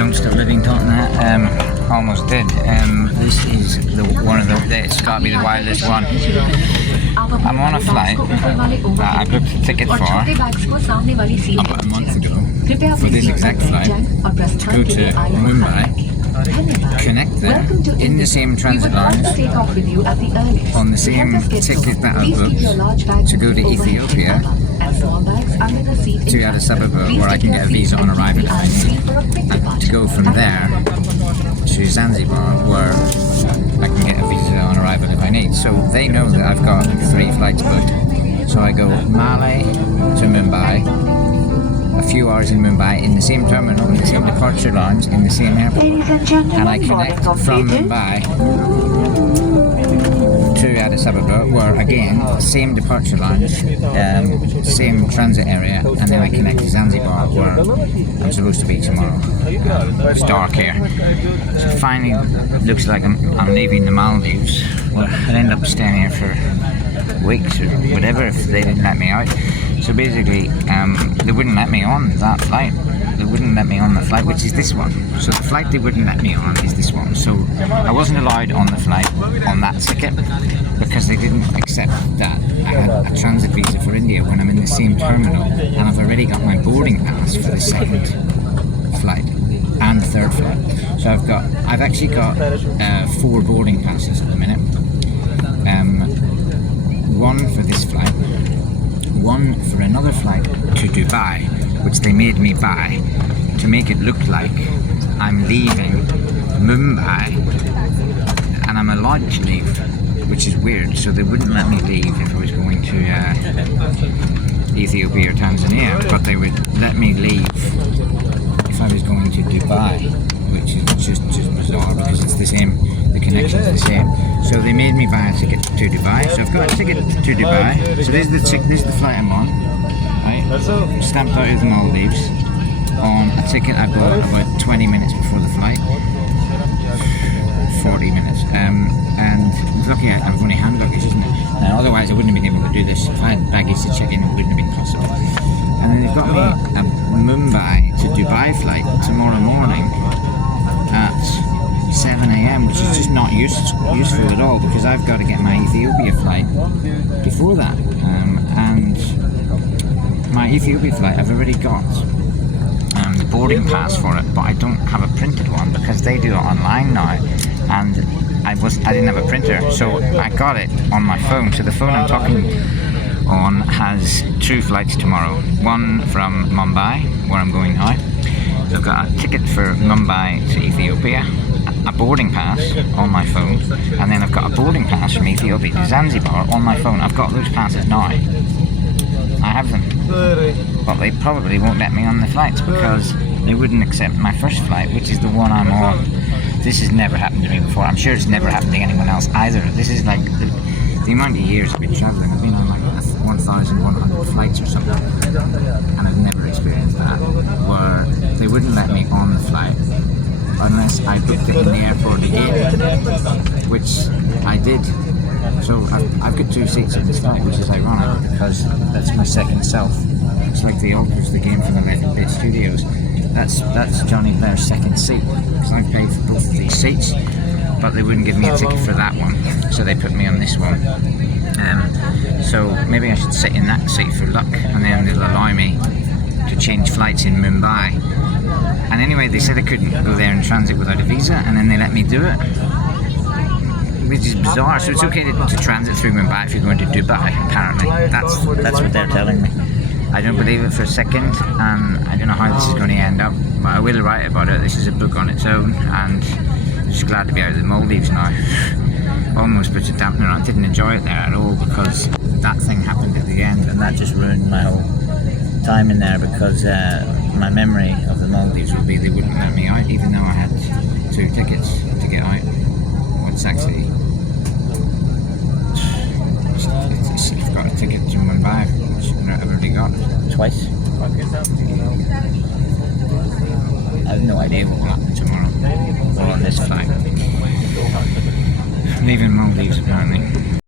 Don't Stop Living Tottenham. Almost did. This is it's got to be the wildest one. I'm on a flight that I booked a ticket for about a month ago for this exact flight to go to Mumbai, connect there in the same transit lines on the same ticket that I booked to go to Ethiopia to Addis Ababa, where I can get a visa on arrival if I need, and to go from there to Zanzibar, where I can get a visa on arrival if I need. So they know that I've got 3 flights booked. So I go Malé to Mumbai, a few hours in Mumbai, in the same terminal, in the same departure lounge, in the same airport, and I connect from Mumbai to Addis Ababa, where again, same departure lounge, same transit area, and then I connect to Zanzibar, where I'm supposed to be tomorrow. It's dark here. So finally, looks like I'm leaving the Maldives. Well, I'll end up staying here for weeks or whatever if they didn't let me out. So basically, they wouldn't let me on that flight. They wouldn't let me on the flight, which is this one. So the flight they wouldn't let me on is this one. So I wasn't allowed on the flight on that ticket because they didn't accept that I had a transit visa for India when I'm in the same terminal, and I've already got my boarding pass for the second flight and third flight. So I've actually got 4 boarding passes at the minute. One for this flight, one for another flight to Dubai, which they made me buy to make it look like I'm leaving Mumbai and I'm allowed to leave, which is weird. So they wouldn't let me leave if I was going to Ethiopia or Tanzania, but they would let me leave if I was going to Dubai, which is just bizarre because it's the same, the connection's the same. So they made me buy a ticket to Dubai. So I've got a ticket to Dubai. So this is the flight I'm on. Right? Stamped out of the Maldives on a ticket I bought about 20 minutes before the flight. 40 minutes. And lucky I've only hand luggage, isn't it? Otherwise I wouldn't have been able to do this. If I had baggage to check in, it wouldn't have been possible. And then they've got me a Mumbai to Dubai flight tomorrow morning at 7 AM, which is just not useful at all because I've got to get my Ethiopia flight before that. And my Ethiopia flight, I've already got the boarding pass for it, but I don't have a printed one because they do it online now, and I didn't have a printer, so I got it on my phone. So the phone I'm talking on has 2 flights tomorrow, one from Mumbai, where I'm going now. I've got a ticket for Mumbai to Ethiopia, a boarding pass on my phone, and then I've got a boarding pass from Ethiopia to Zanzibar on my phone. I've got those passes now. I have them, but they probably won't let me on the flights because they wouldn't accept my first flight, which is the one I'm on. This has never happened to me before. I'm sure it's never happened to anyone else either. This is like the amount of years I've been travelling. I've been on like 1,100 flights or something, and I've never experienced that, where they wouldn't let me on the flight unless I booked it in the airport again, which I did. So I've got 2 seats in this flight, which is ironic because that's my second self. It's like the Alters, the game from the Legend Bit Studios. That's Jonny Blair's second seat because I paid for both of these seats, but they wouldn't give me a ticket for that one, so they put me on this one. So maybe I should sit in that seat for luck, and then they'll allow me to change flights in Mumbai. And anyway, they said I couldn't go there in transit without a visa, and then they let me do it, which is bizarre. So it's okay to transit through Mumbai if you're going to Dubai, apparently. That's what they're telling me. I don't believe it for a second, and I don't know how this is going to end up, but I will write about it. This is a book on its own, and I'm just glad to be out of the Maldives now. Almost put a dampener on. I didn't enjoy it there at all because that thing happened at the end, and that just ruined my whole time in there because my memory of the Maldives would be they wouldn't let me out, even though I had 2 tickets to get out. It's actually, I've got a ticket to Mumbai, which I've already got twice. I have no idea what will happen tomorrow or on this flight. I'm leaving Maldives apparently.